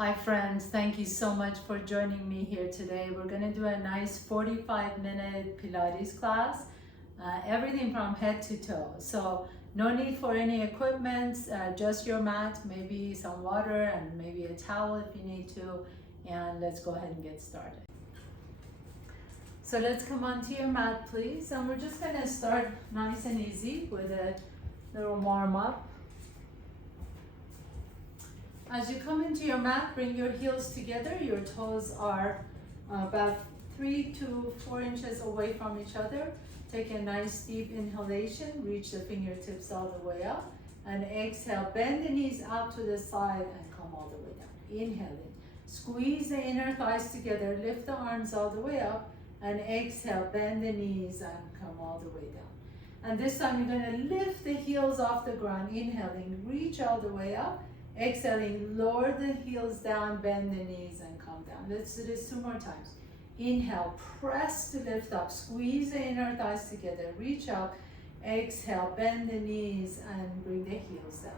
Hi friends, thank you so much for joining me here today. We're going to do a nice 45-minute Pilates class, everything from head to toe. So no need for any equipment, just your mat, maybe some water and maybe a towel if you need to, and let's go ahead and get started. So let's come onto your mat please, and we're just going to start nice and easy with a little warm up. As you come into your mat, bring your heels together. Your toes are about 3 to 4 inches away from each other. Take a nice deep inhalation, reach the fingertips all the way up, and exhale, bend the knees out to the side and come all the way down. Inhaling, squeeze the inner thighs together, lift the arms all the way up, and exhale, bend the knees and come all the way down. And this time you're going to lift the heels off the ground, inhaling, reach all the way up. Exhaling, lower the heels down, bend the knees and come down. Let's do this 2 more times. Inhale, press to lift up, squeeze the inner thighs together, reach up. Exhale, bend the knees and bring the heels down.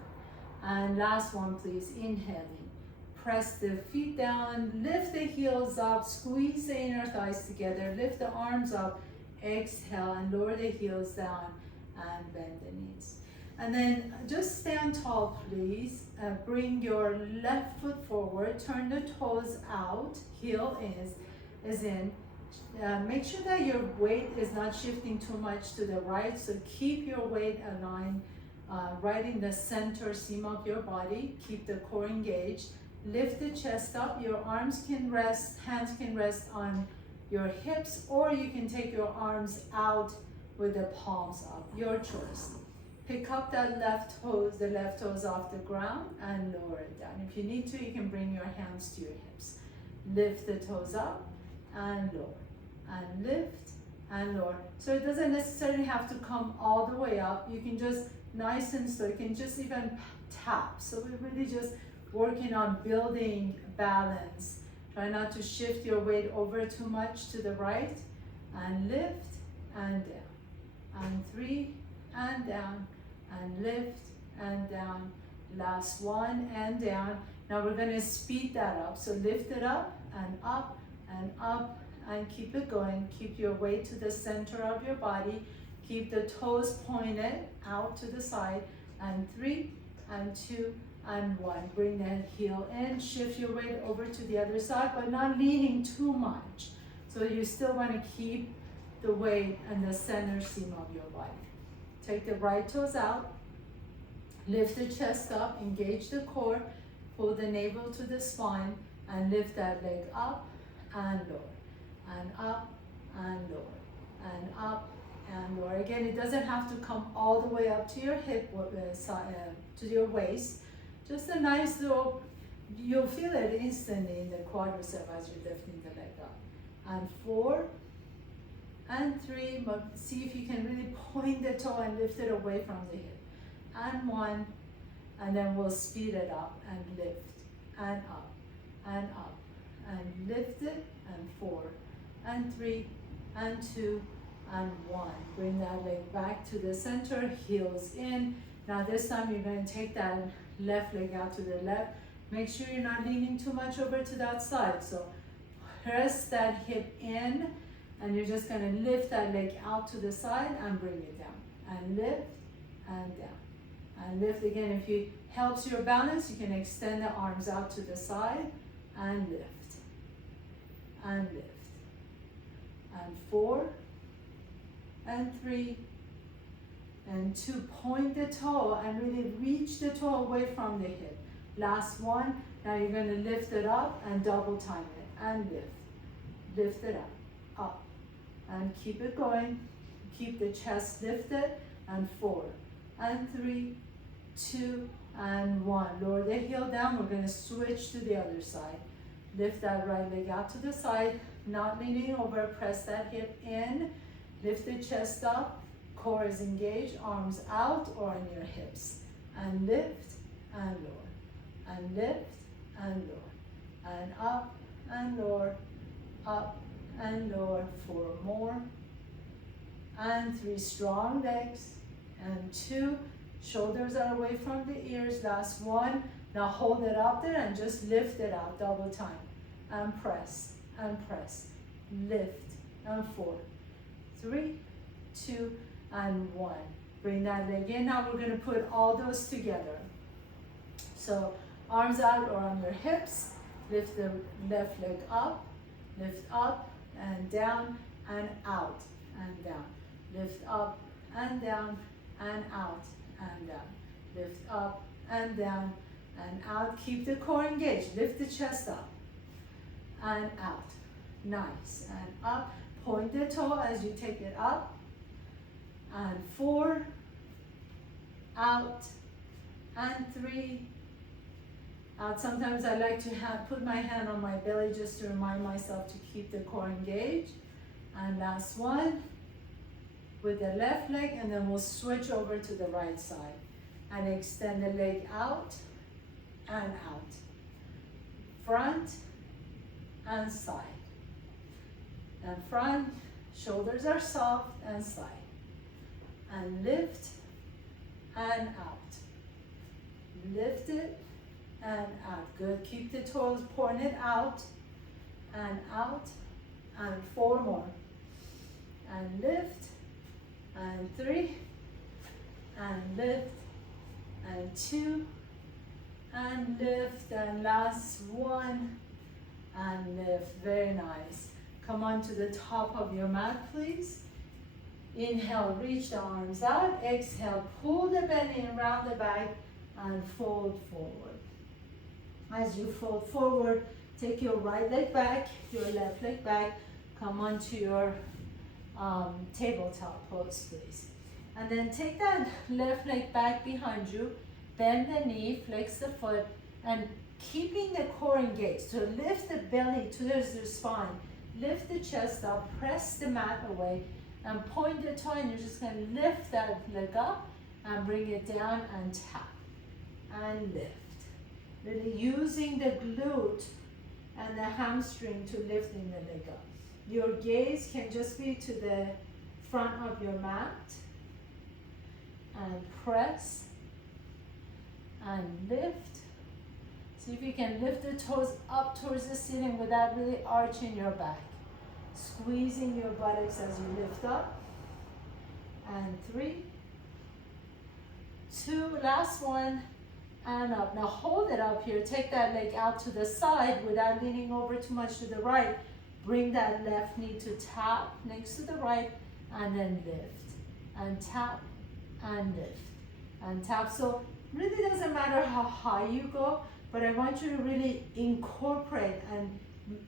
And last one please, inhaling. Press the feet down, lift the heels up, squeeze the inner thighs together, lift the arms up. Exhale and lower the heels down and bend the knees. And then just stand tall, please. Bring your left foot forward, turn the toes out, heel is in. Make sure that your weight is not shifting too much to the right, so keep your weight aligned right in the center seam of your body. Keep the core engaged. Lift the chest up. Your arms can rest, hands can rest on your hips, or you can take your arms out with the palms up, your choice. Pick up that the left toes off the ground and lower it down. If you need to, you can bring your hands to your hips. Lift the toes up and lower, and lift and lower. So it doesn't necessarily have to come all the way up. You can just nice and slow. You can just even tap. So we're really just working on building balance. Try not to shift your weight over too much to the right, and lift and down, and 3 and down, and lift and down. Last one and down. Now we're going to speed that up. So lift it up and up and up and keep it going. Keep your weight to the center of your body. Keep the toes pointed out to the side. And 3 and 2 and 1. Bring that heel in. Shift your weight over to the other side, but not leaning too much. So you still want to keep the weight in the center seam of your body. Take the right toes out, lift the chest up, engage the core, pull the navel to the spine, and lift that leg up and lower, and up and lower, and up and lower. Again, it doesn't have to come all the way up to your hip, to your waist. Just a nice little, you'll feel it instantly in the quadricep as you're lifting the leg up. And 4, and 3, see if you can really point the toe and lift it away from the hip. And 1, and then we'll speed it up and lift, and up, and up, and lift it, and 4, and 3, and 2, and 1. Bring that leg back to the center, heels in. Now this time you're going to take that left leg out to the left. Make sure you're not leaning too much over to that side. So press that hip in, and you're just going to lift that leg out to the side and bring it down. And lift and down. And lift again. If it helps your balance, you can extend the arms out to the side and lift. And lift. And 4, and 3, and 2. Point the toe and really reach the toe away from the hip. Last one. Now you're going to lift it up and double time it. And lift. Lift it up. Up. And keep it going. Keep the chest lifted. And 4, and 3, 2, and 1. Lower the heel down. We're going to switch to the other side. Lift that right leg out to the side. Not leaning over. Press that hip in. Lift the chest up. Core is engaged. Arms out or on your hips. And lift and lower. And lift and lower. And up and lower. Up and lower. 4 more, and 3. Strong legs, and 2. Shoulders are away from the ears. Last one. Now hold it up there and just lift it out double time. And press, lift, and 4, 3, 2, and 1. Bring that leg in. Now we're gonna put all those together. So arms out or on your hips, lift the left leg up, lift up and down and out and down. Lift up and down and out and down. Lift up and down and out. Keep the core engaged. Lift the chest up and out. Nice. And up. Point the toe as you take it up. And 4, out, and 3, out. Sometimes I like to put my hand on my belly just to remind myself to keep the core engaged. And last one with the left leg, and then we'll switch over to the right side and extend the leg out and out. Front and side. And front, shoulders are soft, and side. And lift and out. Lift it and out. Good. Keep the toes, point it out and out. And 4 more. And lift. And 3. And lift. And 2. And lift. And last one. And lift. Very nice. Come on to the top of your mat, please. Inhale, reach the arms out. Exhale, pull the belly around the back and fold forward. As you fold forward, take your right leg back, your left leg back. Come onto your tabletop pose, please. And then take that left leg back behind you. Bend the knee, flex the foot, and keeping the core engaged. So lift the belly towards the spine. Lift the chest up, press the mat away, and point the toe, and you're just going to lift that leg up and bring it down and tap and lift. Really using the glute and the hamstring to lifting the leg up. Your gaze can just be to the front of your mat and press and lift. See if you can lift the toes up towards the ceiling without really arching your back. Squeezing your buttocks as you lift up. And 3, 2, last one, and up. Now hold it up here. Take that leg out to the side without leaning over too much to the right. Bring that left knee to tap next to the right, and then lift. And tap, and lift. And tap. So really doesn't matter how high you go, but I want you to really incorporate and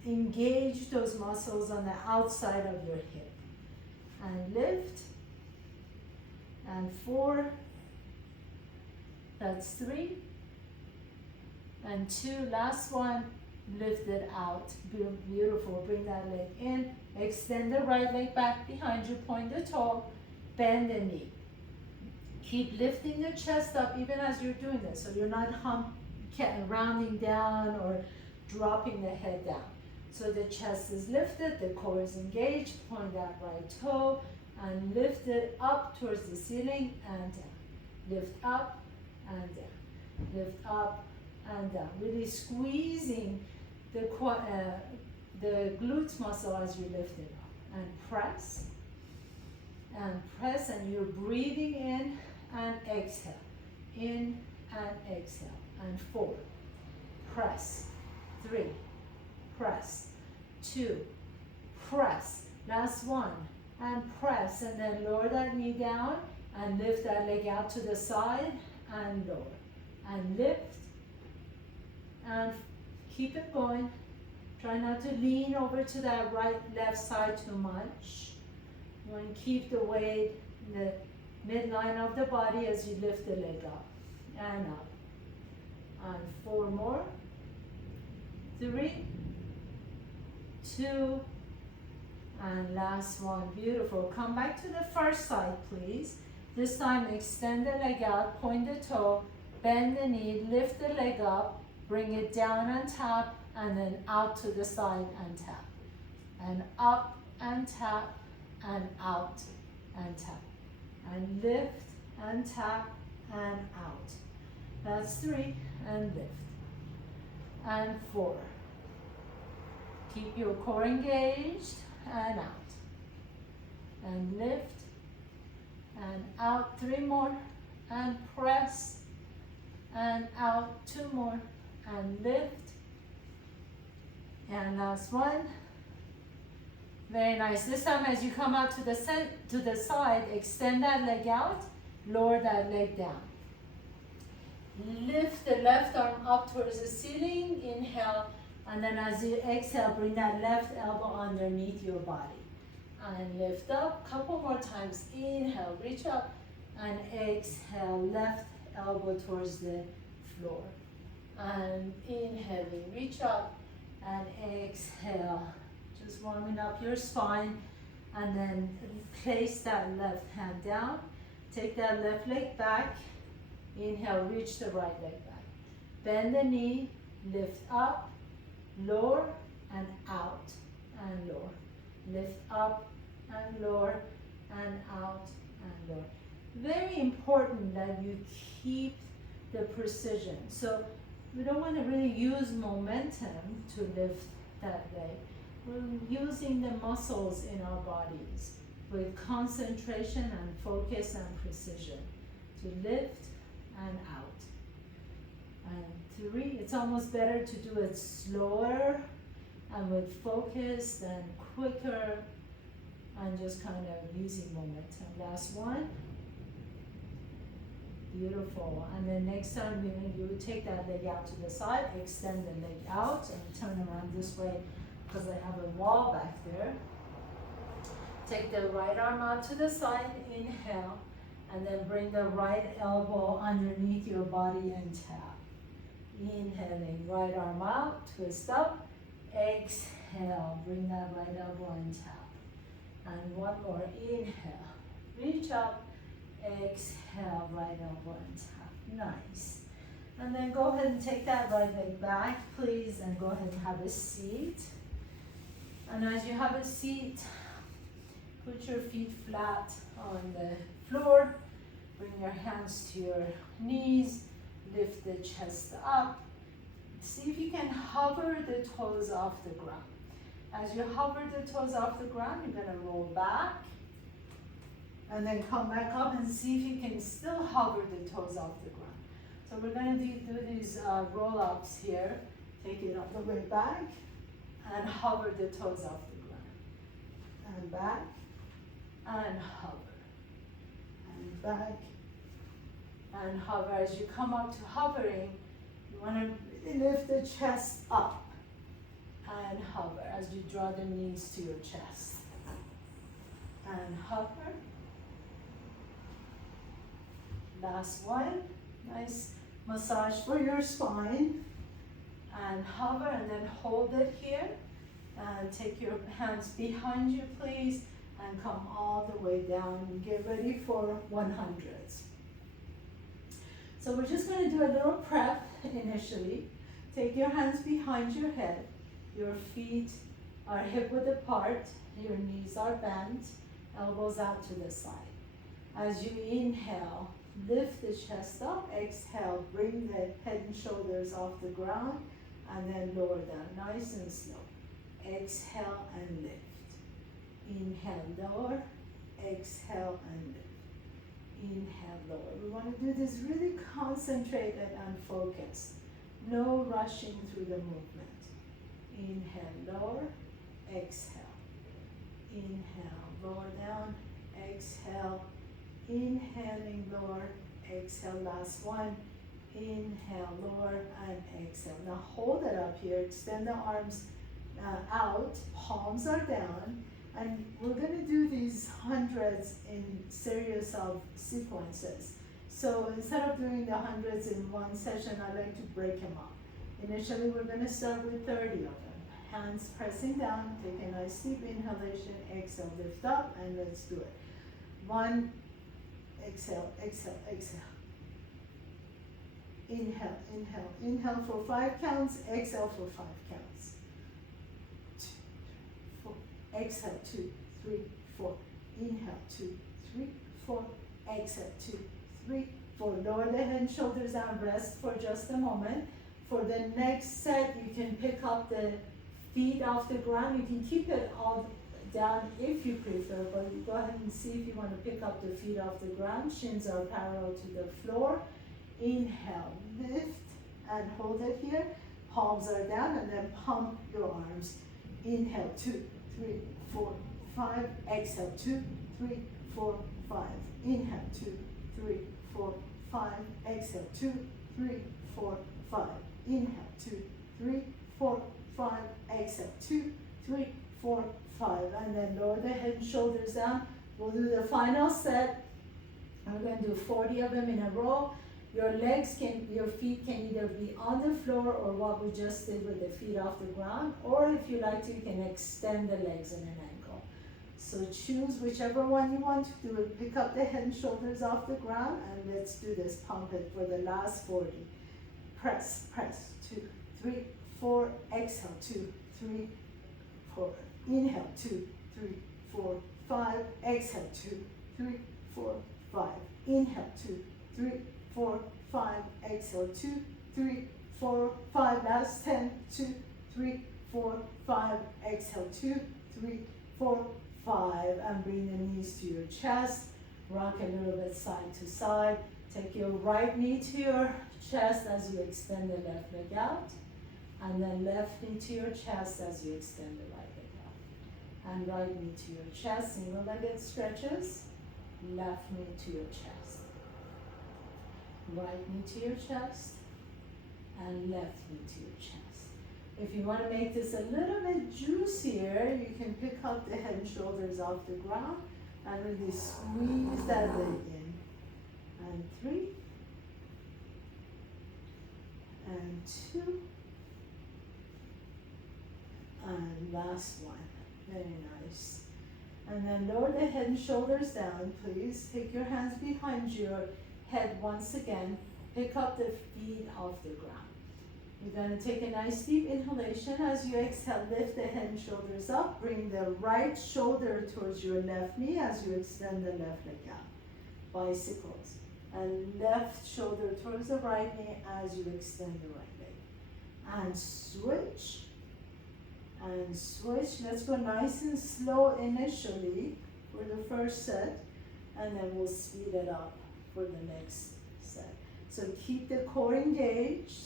engage those muscles on the outside of your hip. And lift. And 4. That's 3. And 2. Last one. Lift it out. Beautiful. Bring that leg in. Extend the right leg back behind you. Point the toe. Bend the knee. Keep lifting the chest up even as you're doing this. So you're not rounding down or dropping the head down. So the chest is lifted, the core is engaged, point that right toe and lift it up towards the ceiling and down. Lift up and down. Lift up and down. Really squeezing the glutes muscle as you lift it up. And press, and you're breathing in and exhale. In and exhale. And 4. Press. 3. Press. 2. Press. Last one. And press. And then lower that knee down and lift that leg out to the side and lower. And lift. And keep it going. Try not to lean over to that left side too much. You want to keep the weight in the midline of the body as you lift the leg up and up. And 4 more. 3, 2, and last one. Beautiful. Come back to the first side, please. This time, extend the leg out, point the toe, bend the knee, lift the leg up, bring it down and tap, and then out to the side and tap. And up and tap, and out and tap. And lift and tap and out. That's 3, and lift. And 4. Keep your core engaged, and out. And lift, and out. 3 more, and press, and out. 2 more, and lift. And last one. Very nice. This time as you come out to the side, extend that leg out, lower that leg down. Lift the left arm up towards the ceiling, inhale, and then as you exhale, bring that left elbow underneath your body. And lift up, couple more times, inhale, reach up, and exhale, left elbow towards the floor. And inhaling, reach up, and exhale. Just warming up your spine, and then place that left hand down. Take that left leg back. Inhale, reach the right leg back. Bend the knee, lift up, lower, and out, and lower. Lift up, and lower, and out, and lower. Very important that you keep the precision. So we don't want to really use momentum to lift that leg. We're using the muscles in our bodies with concentration and focus and precision to lift and out. And 3, it's almost better to do it slower and with focus than quicker and just kind of using momentum. Last one. Beautiful. And then next time you would take that leg out to the side, extend the leg out, and turn around this way because I have a wall back there. Take the right arm out to the side, inhale, and then bring the right elbow underneath your body and tap. Inhaling, right arm out, twist up, exhale, bring that right elbow and tap. And one more, inhale, reach up, exhale, right elbow and tap. Nice. And then go ahead and take that right leg back, please, and go ahead and have a seat. And as you have a seat, put your feet flat on the floor. Bring your hands to your knees. Lift the chest up. See if you can hover the toes off the ground. As you hover the toes off the ground, you're going to roll back. And then come back up and see if you can still hover the toes off the ground. So we're going to do these roll-ups here. Take it all the way back and hover the toes off the ground. And back and hover. And back and hover. As you come up to hovering, you want to lift the chest up and hover as you draw the knees to your chest. And hover. Last one. Nice massage for your spine. And hover and then hold it here. And take your hands behind you, please. And come all the way down and get ready for 100s. So we're just going to do a little prep initially. Take your hands behind your head. Your feet are hip-width apart. Your knees are bent. Elbows out to the side. As you inhale, lift the chest up. Exhale, bring the head and shoulders off the ground. And then lower down, nice and slow. Exhale and lift. Inhale, lower. Exhale and lift. Inhale, lower. We want to do this really concentrated and focused. No rushing through the movement. Inhale, lower. Exhale. Inhale, lower down. Exhale. Inhaling, lower. Exhale, last one. Inhale, lower, and exhale. Now hold it up here. Extend the arms out. Palms are down. And we're going to do these 100s in series of sequences. So instead of doing the 100s in one session, I like to break them up. Initially, we're going to start with 30 of them. Hands pressing down. Take a nice deep inhalation. Exhale, lift up, and let's do it. 1, exhale, exhale, exhale. Inhale, inhale, inhale for 5 counts, exhale for 5 counts. 2, 4, exhale, 2, 3, 4. Inhale, 2, 3, 4. Exhale, 2, 3, 4. Lower the head and shoulders down, rest for just a moment. For the next set, you can pick up the feet off the ground. You can keep it all down if you prefer, but you go ahead and see if you want to pick up the feet off the ground. Shins are parallel to the floor. Inhale, lift and hold it here. Palms are down, and then pump your arms. Inhale, 2, 3, 4, 5. Exhale, 2, 3, 4, 5. Inhale, 2, 3, 4, 5. Exhale, 2, 3, 4, 5. Inhale, 2, 3, 4, 5. Exhale, 2, 3, 4, 5. And then lower the head and shoulders down. We'll do the final set. We're going to do 40 of them in a row. Your feet can either be on the floor or what we just did with the feet off the ground, or if you like to, you can extend the legs in an ankle. So choose whichever one you want to do it. Pick up the head and shoulders off the ground, and let's do this. Pump it for the last 40. Press, press, 2, 3, 4. Exhale, 2, 3, 4. Inhale, 2, 3, 4, 5. Exhale, 2, 3, 4, 5. Inhale, 2, 3, 4, 5. Exhale, 2, 3, 4, 5. Last 10. 2, 3, 4, 5. Exhale, 2, 3, 4, 5. And bring the knees to your chest. Rock a little bit side to side. Take your right knee to your chest as you extend the left leg out. And then left knee to your chest as you extend the right leg out. And right knee to your chest. Single-legged stretches. Left knee to your chest. Right knee to your chest and left knee to your chest. If you want to make this a little bit juicier, you can pick up the head and shoulders off the ground and really squeeze that leg in. And 3 and 2 and last one. Very nice. And then lower the head and shoulders down, please. Take your hands behind your head once again. Pick up the feet off the ground. You're going to take a nice deep inhalation. As you exhale, lift the head and shoulders up. Bring the right shoulder towards your left knee as you extend the left leg out. Bicycles. And left shoulder towards the right knee as you extend the right leg. And switch. And switch. Let's go nice and slow initially for the first set. And then we'll speed it up for the next set. So keep the core engaged.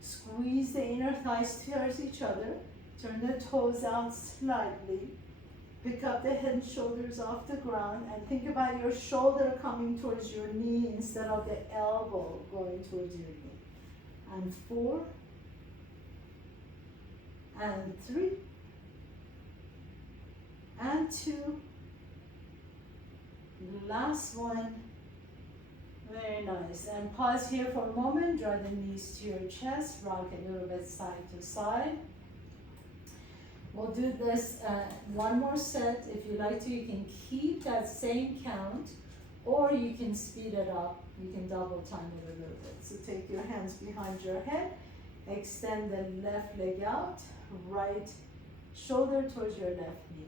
Squeeze the inner thighs towards each other. Turn the toes out slightly. Pick up the head and shoulders off the ground and think about your shoulder coming towards your knee instead of the elbow going towards your knee. And 4 and 3 and 2. Last one. Very nice. And pause here for a moment. Draw the knees to your chest. Rock a little bit side to side. We'll do this one more set. If you like to, you can keep that same count, or you can speed it up. You can double time it a little bit. So take your hands behind your head. Extend the left leg out. Right shoulder towards your left knee.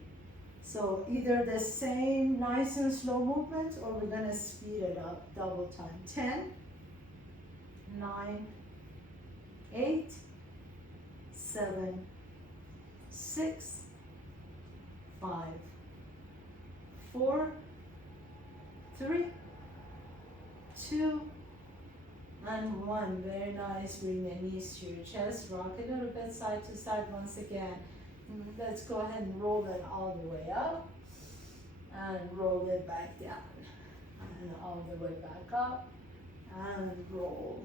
So either the same nice and slow movement, or we're going to speed it up, double time. 10, 9, 8, 7, 6, 5, 4, 3, 2, and 1. Very nice. Bring the knees to your chest. Rock a little bit side to side once again. Let's go ahead and roll it all the way up and roll it back down and all the way back up and roll.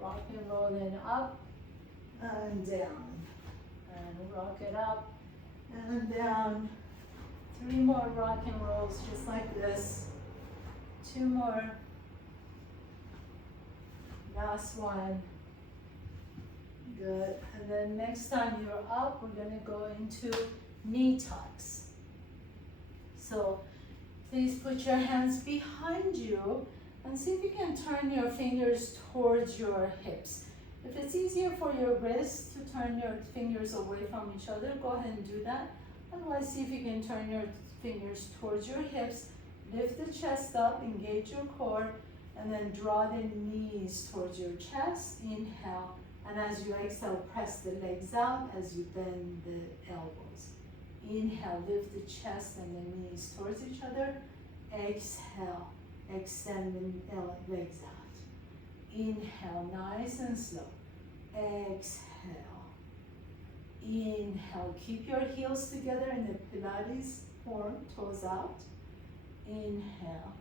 Rock and roll it up and down and rock it up and down. 3 more rock and rolls just like this. 2 more. Last one. Good. And then next time you're up, we're going to go into knee tucks. So please put your hands behind you and see if you can turn your fingers towards your hips. If it's easier for your wrists to turn your fingers away from each other, go ahead and do that. Otherwise, see if you can turn your fingers towards your hips. Lift the chest up, engage your core, And then draw the knees towards your chest. Inhale. And as you exhale, press the legs out as you bend the elbows. Inhale, lift the chest and the knees towards each other. Exhale, extend the legs out. Inhale, nice and slow. Exhale. Inhale, keep your heels together in the Pilates form, toes out. Inhale.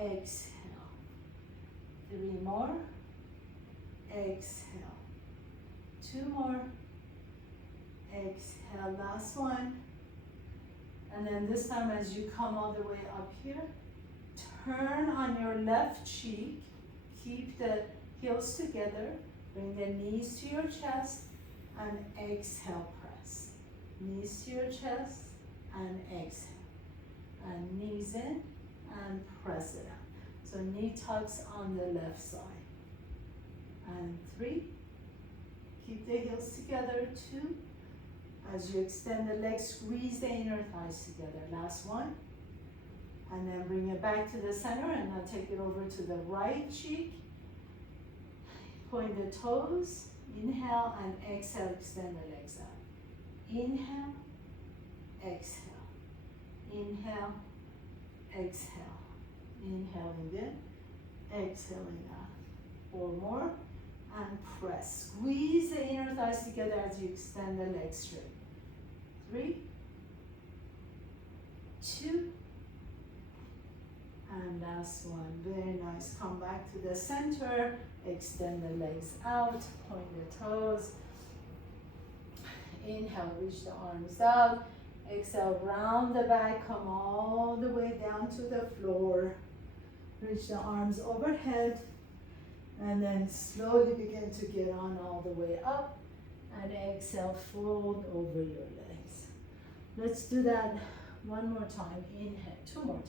Exhale. 3 more. Exhale. 2 more. Exhale, last one. And then this time as you come all the way up here, turn on your left cheek. Keep the heels together. Bring the knees to your chest and exhale, press. Knees to your chest and exhale. And knees in and press it out. So knee tucks on the left side. And 3. Keep the heels together. 2. As you extend the legs, squeeze the inner thighs together. Last one. And then bring it back to the center and now take it over to the right cheek. Point the toes. Inhale and exhale, extend the legs out. Inhale, exhale. Inhale, exhale. Inhaling in, exhaling out. 4 more. And press. Squeeze the inner thighs together as you extend the legs straight. 3, 2, and last one. Very nice. Come back to the center. Extend the legs out. Point the toes. Inhale, reach the arms out. Exhale, round the back. Come all the way down to the floor. Reach the arms overhead. And then slowly begin to get on all the way up. And exhale, fold over your legs. Let's do that one more time. Inhale, 2 more times.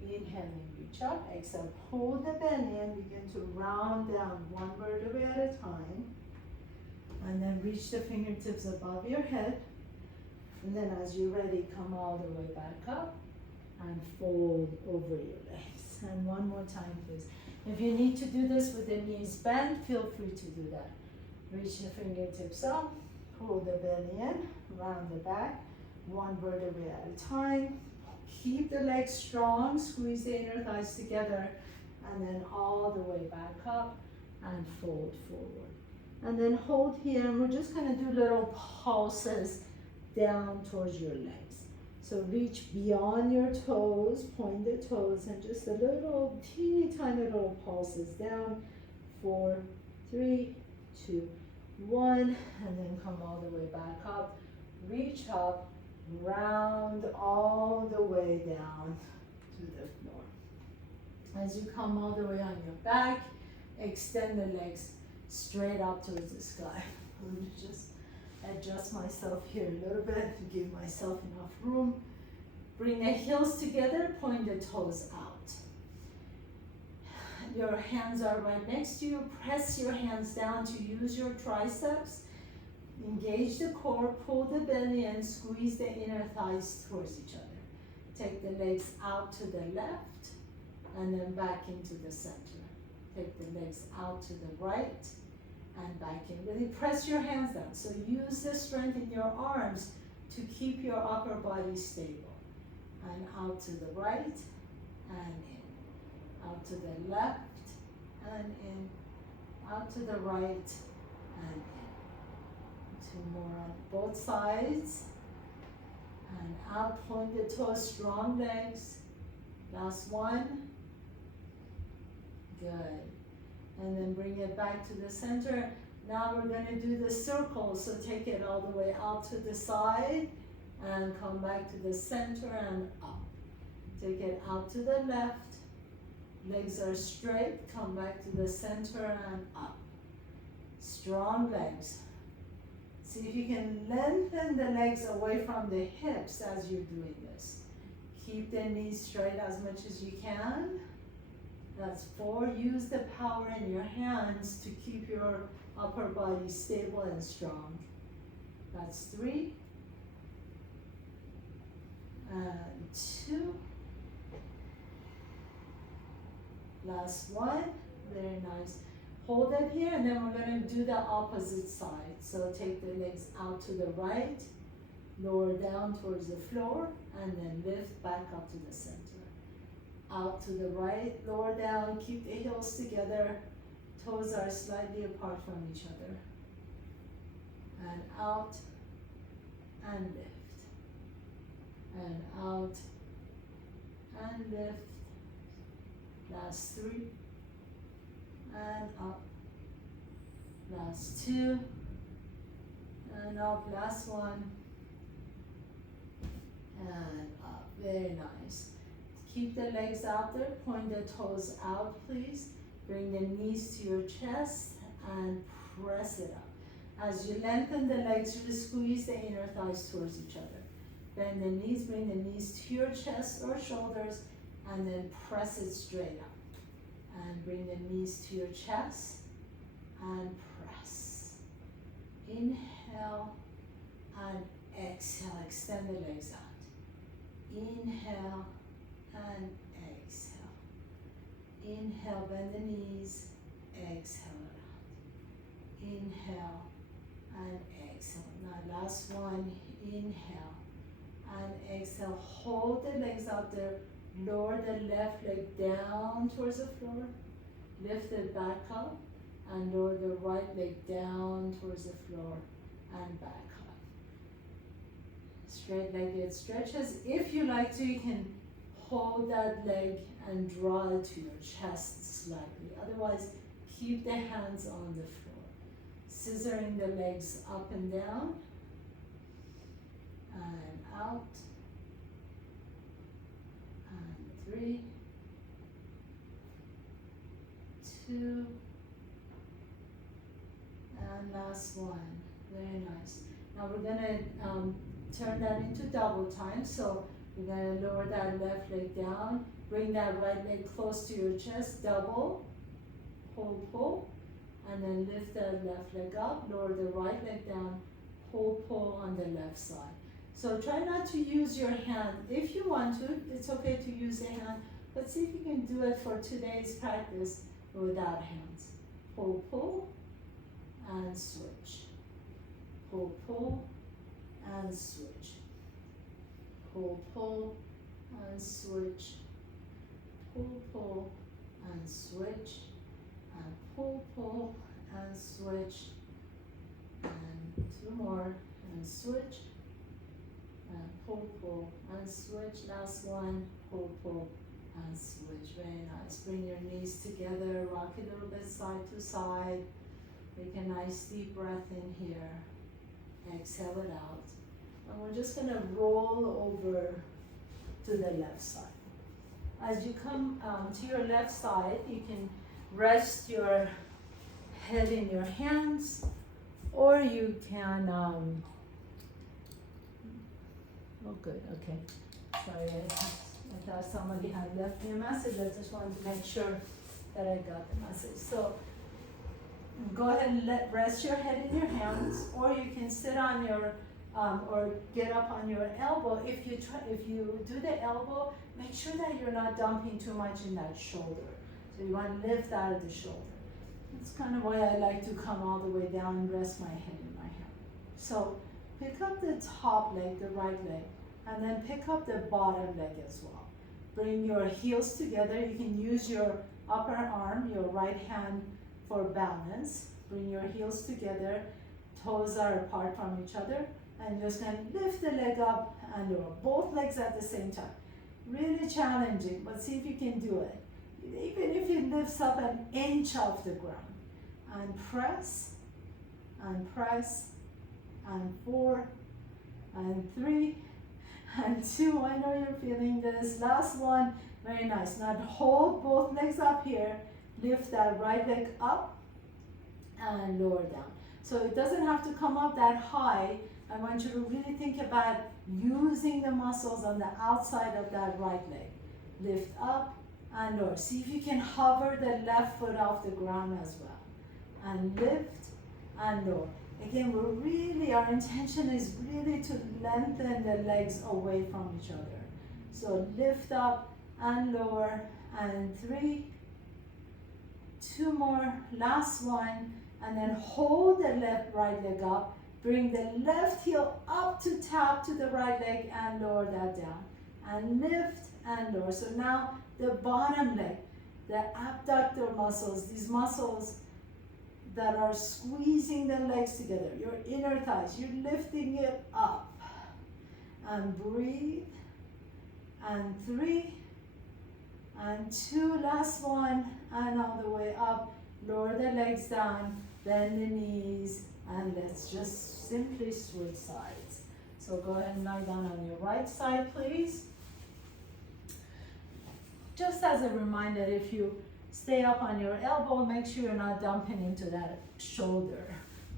Inhaling, reach up. Exhale, pull the belly in. Begin to round down 1 vertebrae at a time. And then reach the fingertips above your head. And then as you're ready, come all the way back up and fold over your legs. And 1 more time, please. If you need to do this with the knees bent, feel free to do that. Reach the fingertips up, pull the belly in, round the back, 1 vertebrae at a time. Keep the legs strong, squeeze the inner thighs together, and then all the way back up and fold forward. And then hold here, and we're just gonna do little pulses down towards your legs. So reach beyond your toes, point the toes, and just a little teeny tiny little pulses down. 4, 3, 2, 1, and then come all the way back up. Reach up, round all the way down to the floor. As you come all the way on your back, extend the legs straight up towards the sky. I'm going to just adjust myself here a little bit to give myself enough room. Bring the heels together, point the toes out. Your hands are right next to you. Press your hands down to use your triceps. Engage the core, pull the belly and squeeze the inner thighs towards each other. Take the legs out to the left and then back into the center. Take the legs out to the right and back in. Really press your hands down. So use the strength in your arms to keep your upper body stable. And out to the right and in. Out to the left and in. Out to the right and in. 2 more on both sides. And out, point the toes, strong legs. Last one. Good. And then bring it back to the center. Now we're going to do the circle. So take it all the way out to the side and come back to the center and up. Take it out to the left. Legs are straight. Come back to the center and up. Strong legs. See if you can lengthen the legs away from the hips as you're doing this. Keep the knees straight as much as you can. That's 4. Use the power in your hands to keep your upper body stable and strong. That's 3. And 2. Last one. Very nice. Hold it here, and then we're going to do the opposite side. So take the legs out to the right, lower down towards the floor, and then lift back up to the center. Out to the right, lower down, keep the heels together, toes are slightly apart from each other. And out, and lift. And out, and lift. Last three. And up. Last two. And up. Last one. And up. Very nice. Keep the legs out there. Point the toes out, please. Bring the knees to your chest and press it up. As you lengthen the legs, you squeeze the inner thighs towards each other. Bend the knees, bring the knees to your chest or shoulders, and then press it straight up. And bring the knees to your chest and press. Inhale and exhale. Extend the legs out. Inhale and exhale. Inhale, bend the knees. Exhale it out. Inhale and exhale. Now last one. Inhale and exhale. Hold the legs out there. Lower the left leg down towards the floor. Lift it back up. And lower the right leg down towards the floor and back up. Straight-legged stretches. If you like to, you can hold that leg and draw it to your chest slightly. Otherwise, keep the hands on the floor. Scissoring the legs up and down. And out. And 3, 2, and last one. Very nice. Now we're gonna turn that into double time. So we're gonna lower that left leg down, bring that right leg close to your chest, double, pull, and then lift that left leg up, lower the right leg down, pull on the left side. So try not to use your hand. If you want to, it's okay to use a hand, but see if you can do it for today's practice without hands. Pull, and switch. Pull, and switch. Pull, and switch. Pull, and switch. And pull, and switch. And 2 more, and switch. And pull, and switch. Last one, pull, and switch. Very nice. Bring your knees together, rock a little bit side to side. Take a nice deep breath in here. Exhale it out. And we're just going to roll over to the left side. As you come to your left side, you can rest your head in your hands, or you can, oh good, okay. Sorry, I thought somebody had left me a message. I just wanted to make sure that I got the message. So go ahead and rest your head in your hands, or you can sit on your, or get up on your elbow. If you do the elbow, make sure that you're not dumping too much in that shoulder. So you want to lift out of the shoulder. That's kind of why I like to come all the way down and rest my head in my hand. So pick up the top leg, the right leg, and then pick up the bottom leg as well. Bring your heels together. You can use your upper arm, your right hand, for balance. Bring your heels together, toes are apart from each other, and you're just going to lift the leg up and lower. Both legs at the same time. Really challenging, but see if you can do it. Even if it lifts up an inch off the ground. And press, and 4, and 3, and 2. I know you're feeling this. Last one. Very nice. Now hold both legs up here. Lift that right leg up and lower down. So it doesn't have to come up that high. I want you to really think about using the muscles on the outside of that right leg. Lift up and lower. See if you can hover the left foot off the ground as well. And lift and lower. Again, our intention is really to lengthen the legs away from each other. So lift up and lower, and 3, 2 more, last one, and then hold the right leg up. Bring the left heel up to tap to the right leg and lower that down. And lift and lower. So now the bottom leg, the abductor muscles, these muscles that are squeezing the legs together, your inner thighs, you're lifting it up. And breathe. And 3. And 2, last one, and all the way up. Lower the legs down, bend the knees, and let's just simply switch sides. So go ahead and lie down on your right side, please. Just as a reminder, if you stay up on your elbow, make sure you're not dumping into that shoulder.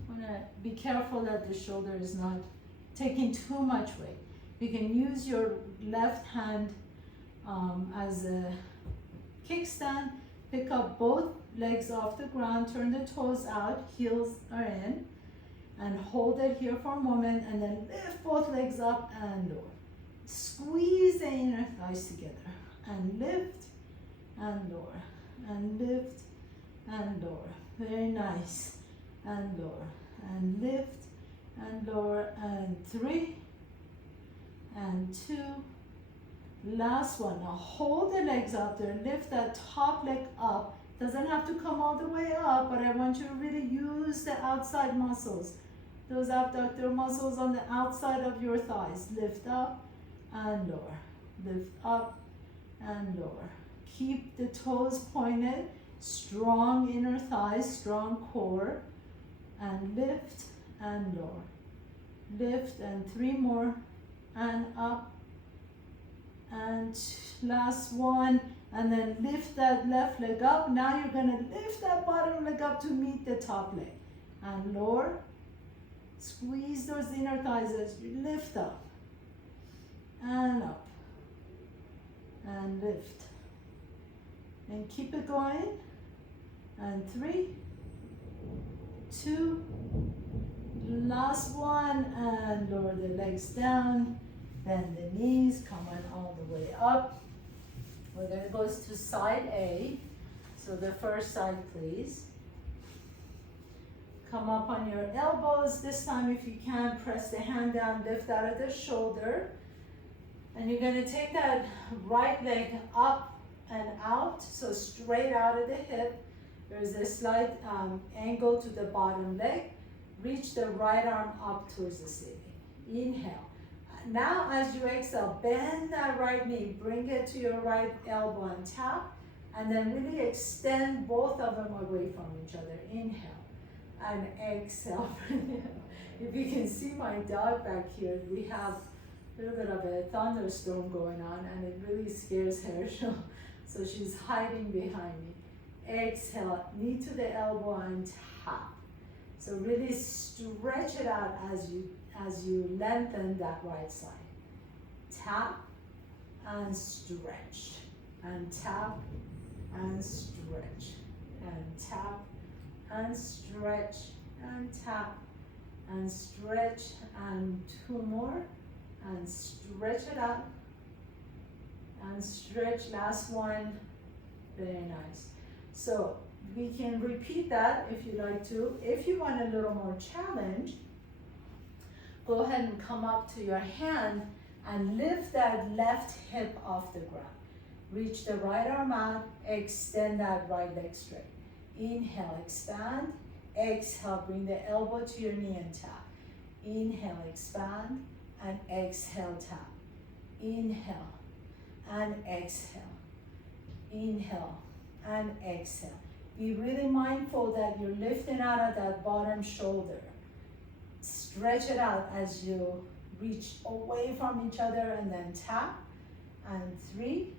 You want to be careful that the shoulder is not taking too much weight. You can use your left hand as a kickstand. Pick up both legs off the ground, turn the toes out, heels are in, and hold it here for a moment, and then lift both legs up and lower. Squeeze the inner thighs together, and lift and lower, and lift and lower. Very nice. And lower, and lift and lower, and 3, and 2. Last one. Now hold the legs up there, lift that top leg up. Doesn't have to come all the way up, but I want you to really use the outside muscles. Those abductor muscles on the outside of your thighs. Lift up and lower. Lift up and lower. Keep the toes pointed. Strong inner thighs, strong core. And lift and lower. Lift and 3 more. And up. And last one. And then lift that left leg up. Now you're going to lift that bottom leg up to meet the top leg. And lower. Squeeze those inner thighs as you lift up. And up. And lift. And keep it going. And 3, 2, last one. And lower the legs down. Bend the knees. Come on all the way up. We're going to go to side A. So the first side, please. Come up on your elbows. This time, if you can, press the hand down, lift out of the shoulder. And you're going to take that right leg up and out, so straight out of the hip. There's a slight angle to the bottom leg. Reach the right arm up towards the ceiling. Inhale. Now, as you exhale, bend that right knee, bring it to your right elbow and tap, and then really extend both of them away from each other. Inhale and exhale. If you can see my dog back here, we have a little bit of a thunderstorm going on, and it really scares her. So she's hiding behind me. Exhale, knee to the elbow and tap. So really stretch it out as you lengthen that right side. Tap and stretch, and tap and stretch, and tap and stretch, and tap and stretch, and 2 more, and stretch it out and stretch. Last one. Very nice. So we can repeat that if you like to. If you want a little more challenge, go ahead and come up to your hand and lift that left hip off the ground. Reach the right arm out, extend that right leg straight. Inhale, expand. Exhale, bring the elbow to your knee and tap. Inhale, expand, and exhale, tap. Inhale and exhale. Inhale and exhale. Be really mindful that you're lifting out of that bottom shoulder. Stretch it out as you reach away from each other, and then tap. And 3,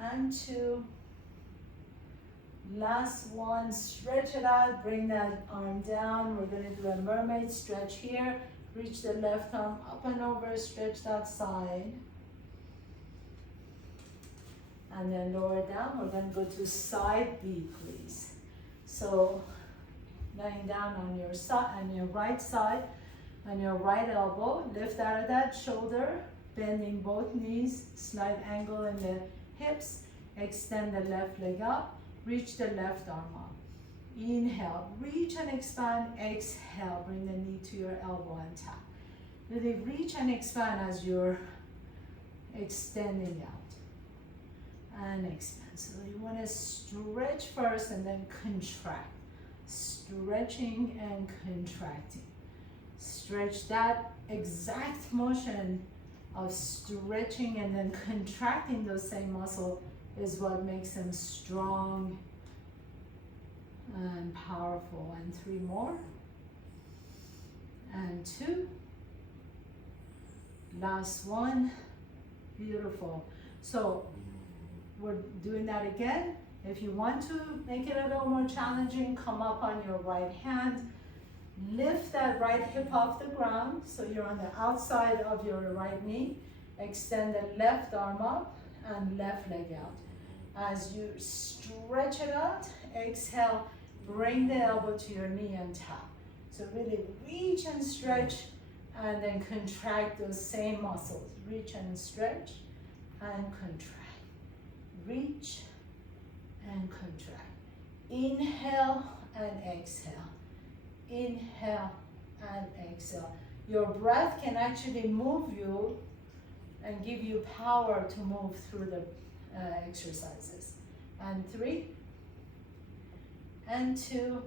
and 2. Last one, stretch it out, bring that arm down. We're going to do a mermaid stretch here. Reach the left arm up and over, stretch that side. And then lower down. We're going to go to side B, please. So laying down on your side, on your right side, on your right elbow, lift out of that shoulder, bending both knees, slight angle in the hips, extend the left leg up, Reach the left arm up. Inhale, reach and expand. Exhale, bring the knee to your elbow and tap. Really reach and expand as you're extending out. And expand. So you want to stretch first and then contract. Stretching and contracting. Stretch, that exact motion of stretching and then contracting those same muscles is what makes them strong and powerful. And 3 more. And 2. Last one. Beautiful. So we're doing that again. If you want to make it a little more challenging, come up on your right hand. Lift that right hip off the ground so you're on the outside of your right knee. Extend the left arm up and left leg out. As you stretch it out, exhale, bring the elbow to your knee and tap. So really reach and stretch and then contract those same muscles. Reach and stretch and contract. Reach and contract. Inhale and exhale. Inhale and exhale. Your breath can actually move you and give you power to move through the exercises. And 3 and 2.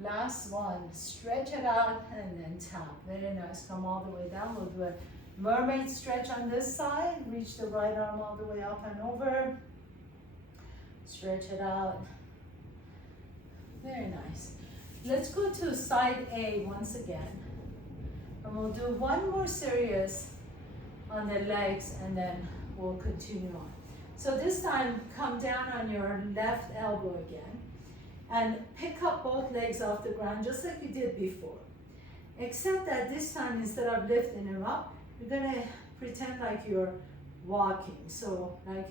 Last one. Stretch it out and then tap. Very nice. Come all the way down. We'll do a mermaid stretch on this side. Reach the right arm all the way up and over. Stretch it out. Very nice. Let's go to side A once again. And we'll do one more series on the legs and then we'll continue on. So this time, come down on your left elbow again and pick up both legs off the ground just like you did before. Except that this time, instead of lifting them up, you're gonna pretend like you're walking. So like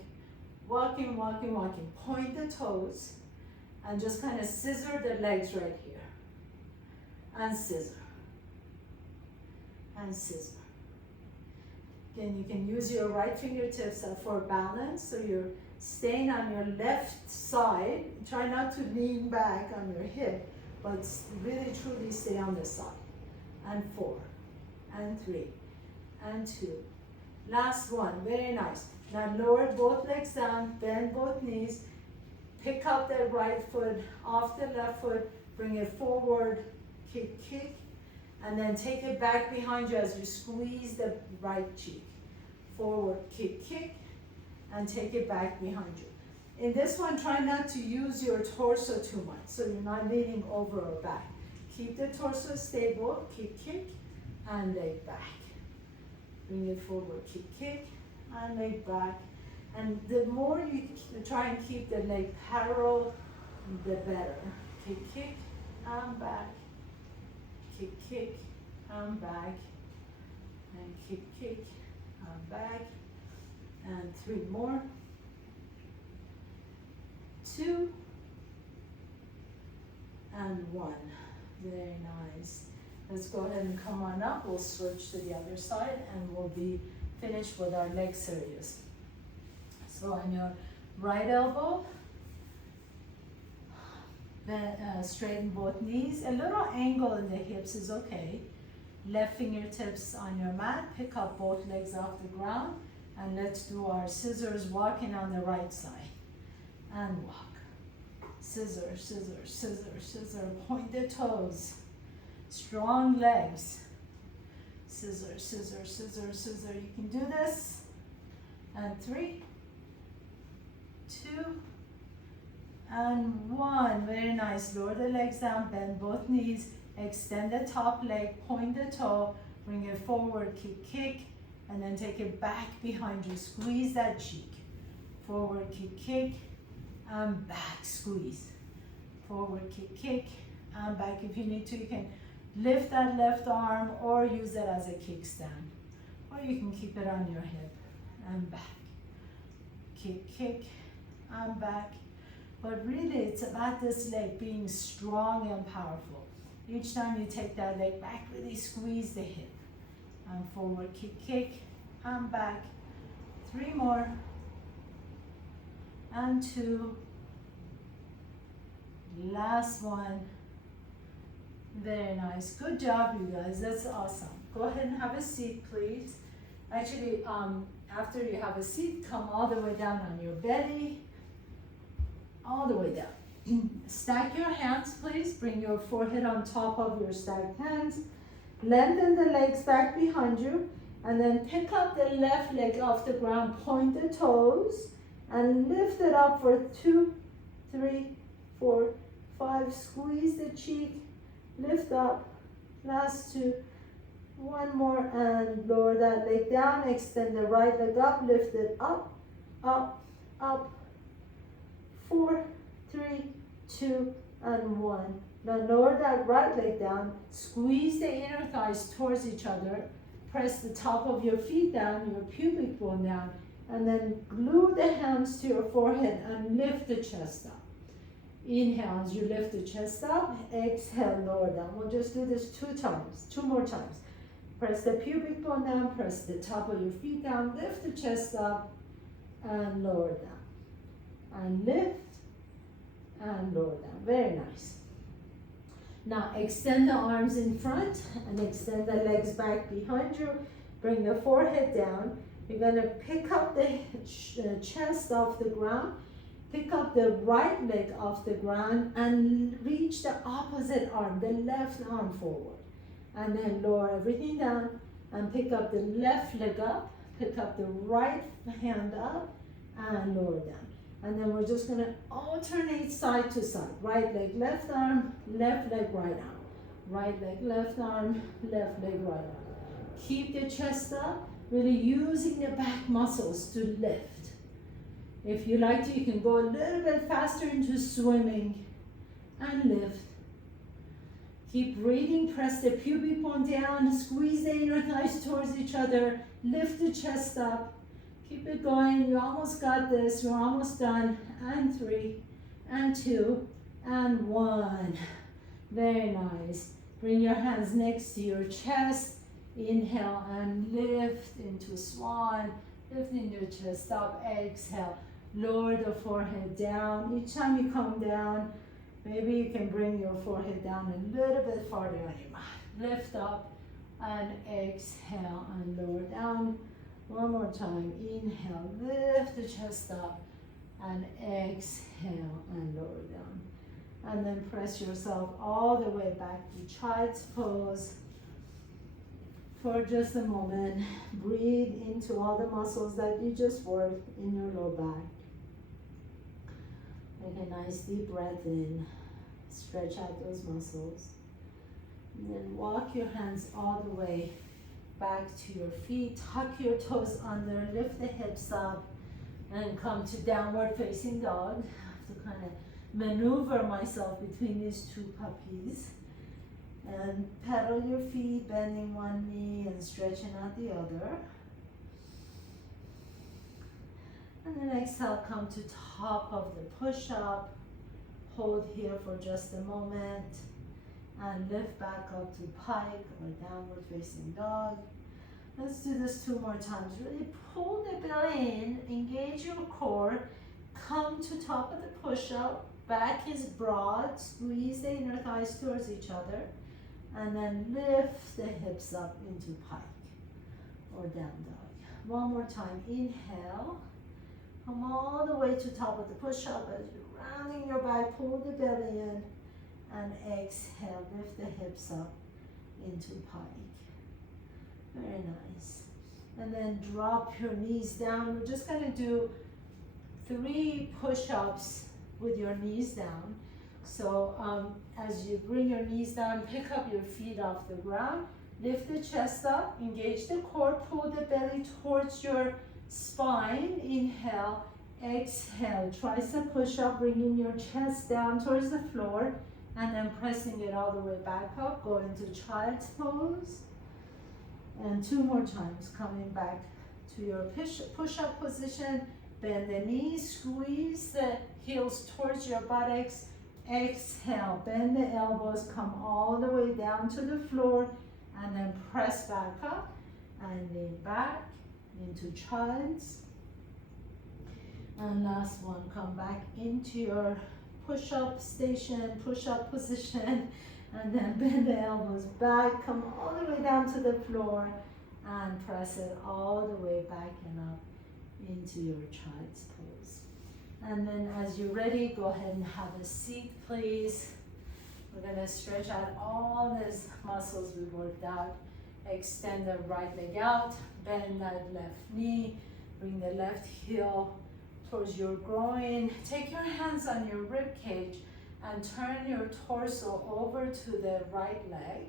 walking, walking, walking. Point the toes and just kind of scissor the legs right here. And scissor. And scissor. Again, you can use your right fingertips for balance. So you're staying on your left side. Try not to lean back on your hip, but really truly stay on the side. And 4. And 3. And 2. Last one. Very nice. Now lower both legs down, bend both knees, pick up the right foot off the left foot, bring it forward, kick, kick, and then take it back behind you as you squeeze the right cheek. Forward, kick, kick, and take it back behind you. In this one, try not to use your torso too much, so you're not leaning over or back. Keep the torso stable, kick, kick, and leg back. Bring it forward, kick, kick, and leg back. And the more you try and keep the leg parallel, the better. Kick, kick, and back. Kick, kick, and back. And kick, kick, and back. And 3 more. 2. And 1. Very nice. Let's go ahead and come on up. We'll switch to the other side and we'll be finished with our leg series. So on your right elbow, straighten both knees. A little angle in the hips is okay. Left fingertips on your mat. Pick up both legs off the ground. And let's do our scissors walking on the right side. And walk. Scissor, scissor, scissor, scissor. Point the toes. Strong legs. Scissor, scissor, scissor, scissor. You can do this. And 3, 2, and 1. Very nice. Lower the legs down, bend both knees, extend the top leg, point the toe, bring it forward, kick, kick, and then take it back behind you. Squeeze that cheek. Forward, kick, kick, and back, squeeze. Forward, kick, kick, and back. If you need to, you can lift that left arm or use it as a kickstand. Or you can keep it on your hip and back. Kick, kick, and back. But really, it's about this leg being strong and powerful. Each time you take that leg back, really squeeze the hip. And forward, kick, kick, and back. 3 more. And 2. Last one. Very nice. Good job, you guys. That's awesome. Go ahead and have a seat, please. Actually, after you have a seat, come all the way down on your belly. All the way down. Stack your hands, please. Bring your forehead on top of your stacked hands. Lengthen the legs back behind you. And then pick up the left leg off the ground. Point the toes. And lift it up for 2, 3, 4, 5. Squeeze the cheek. Lift up. Last 2. One more. And lower that leg down. Extend the right leg up. Lift it up, up, up. 4, 3, 2, and 1. Now lower that right leg down. Squeeze the inner thighs towards each other. Press the top of your feet down, your pubic bone down, and then glue the hands to your forehead and lift the chest up. Inhale as you lift the chest up. Exhale, lower down. We'll just do this 2 times, 2 more times. Press the pubic bone down, press the top of your feet down, lift the chest up, and lower down. And lift, and lower down. Very nice. Now extend the arms in front and extend the legs back behind you. Bring the forehead down. You're going to pick up the chest off the ground. Pick up the right leg off the ground and reach the opposite arm, the left arm forward. And then lower everything down and pick up the left leg up. Pick up the right hand up and lower down. And then we're just gonna alternate side to side. Right leg, left arm, left leg, right arm. Right leg, left arm, left leg, right arm. Keep the chest up, really using the back muscles to lift. If you like to, you can go a little bit faster into swimming and lift. Keep breathing, press the pubic bone down, squeeze the inner thighs towards each other, lift the chest up. Keep it going. You almost got this. You're almost done. And 3, and 2, and 1. Very nice. Bring your hands next to your chest. Inhale and lift into swan. Lifting your chest up. Exhale. Lower the forehead down. Each time you come down, maybe you can bring your forehead down a little bit farther on your mat. Lift up and exhale and lower down. One more time. Inhale, lift the chest up, and exhale and lower down. And then press yourself all the way back to child's pose for just a moment. Breathe into all the muscles that you just worked in your low back. Take a nice deep breath in. Stretch out those muscles. And then walk your hands all the way back to your feet. Tuck your toes under. Lift the hips up. And come to downward facing dog. I have to kind of maneuver myself between these 2 puppies. And pedal your feet, bending one knee and stretching out the other. And then exhale, come to top of the push-up. Hold here for just a moment. And lift back up to pike or downward facing dog. Let's do this 2 more times. Really pull the belly in, engage your core. Come to top of the push-up. Back is broad. Squeeze the inner thighs towards each other. And then lift the hips up into pike or down dog. One more time. Inhale. Come all the way to top of the push-up as you're rounding your back. Pull the belly in. And exhale. Lift the hips up into pike. Very nice. And then drop your knees down. We're just going to do 3 push-ups with your knees down. So as you bring your knees down, pick up your feet off the ground. Lift the chest up. Engage the core. Pull the belly towards your spine. Inhale. Exhale. Tricep push-up. Bringing your chest down towards the floor. And then pressing it all the way back up. Go into child's pose. And 2 more times, coming back to your push-up position. Bend the knees, squeeze the heels towards your buttocks. Exhale, bend the elbows, come all the way down to the floor, and then press back up and lean back into child's. And last one, come back into your push-up station, push-up position, and then bend the elbows back, come all the way down to the floor, and press it all the way back and up into your child's pose. And then as you're ready, go ahead and have a seat, please. We're gonna stretch out all these muscles we worked out. Extend the right leg out, bend that left knee, bring the left heel towards your groin. Take your hands on your rib cage and turn your torso over to the right leg.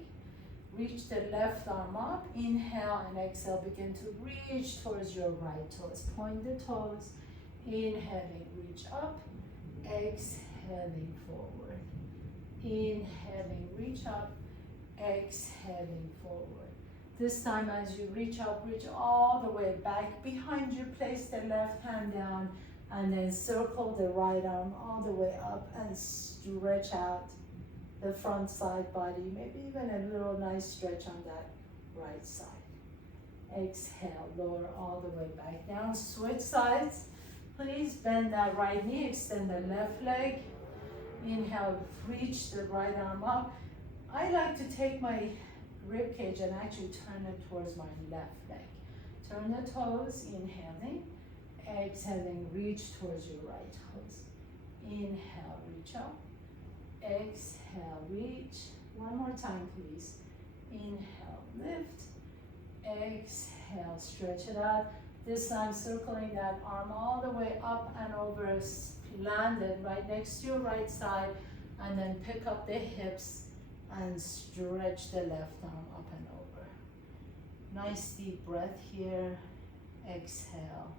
Reach the left arm up, inhale and exhale, begin to reach towards your right toes. Point the toes, inhaling, reach up, exhaling forward. Inhaling, reach up, exhaling forward. This time as you reach up, reach all the way back behind you, place the left hand down, and then circle the right arm all the way up and stretch out the front side body, maybe even a little nice stretch on that right side. Exhale, lower all the way back down. Switch sides. Please bend that right knee, extend the left leg. Inhale, reach the right arm up. I like to take my rib cage and actually turn it towards my left leg. Turn the toes, inhaling. Exhaling, reach towards your right toes. Inhale, reach up. Exhale, reach. One more time, please. Inhale, lift. Exhale, stretch it out. This time circling that arm all the way up and over, landed right next to your right side, and then pick up the hips and stretch the left arm up and over. Nice deep breath here. Exhale.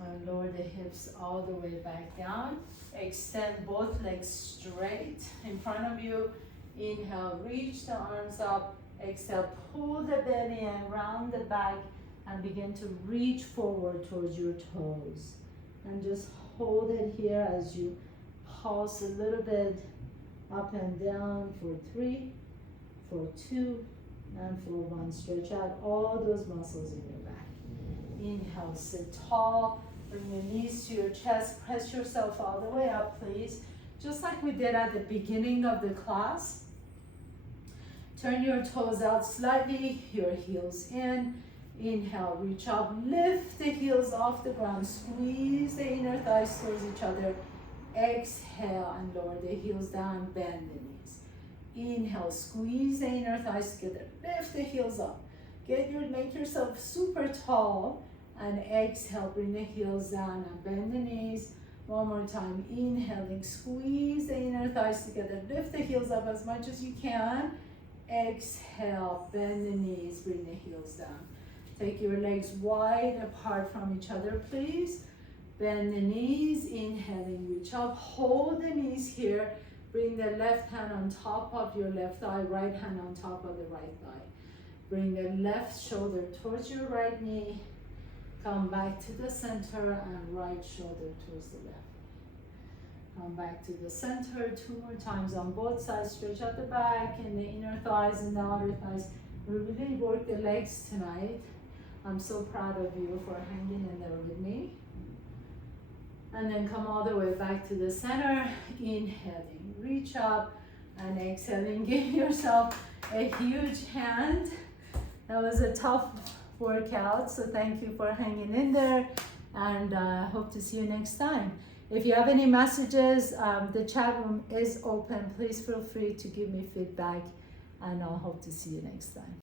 And lower the hips all the way back down. Extend both legs straight in front of you. Inhale, reach the arms up. Exhale, pull the belly and round the back and begin to reach forward towards your toes. And just hold it here as you pulse a little bit up and down for 3, for 2, and for 1. Stretch out all those muscles in your back. Inhale, sit tall. Bring your knees to your chest. Press yourself all the way up, please. Just like we did at the beginning of the class. Turn your toes out slightly, your heels in. Inhale, reach up, lift the heels off the ground. Squeeze the inner thighs towards each other. Exhale and lower the heels down, bend the knees. Inhale, squeeze the inner thighs together. Lift the heels up. Make yourself super tall. And exhale, bring the heels down and bend the knees. One more time, inhaling, squeeze the inner thighs together. Lift the heels up as much as you can. Exhale, bend the knees, bring the heels down. Take your legs wide apart from each other, please. Bend the knees, inhaling, reach up. Hold the knees here. Bring the left hand on top of your left thigh, right hand on top of the right thigh. Bring the left shoulder towards your right knee. Come back to the center and right shoulder towards the left. Come back to the center 2 more times on both sides. Stretch out the back and the inner thighs and the outer thighs. We really worked the legs tonight. I'm so proud of you for hanging in there with me. And then come all the way back to the center. Inhaling, reach up, and exhaling. Give yourself a huge hand. That was a tough workout, so thank you for hanging in there, and hope to see you next time. If you have any messages, the chat room is open. Please feel free to give me feedback, and I'll hope to see you next time.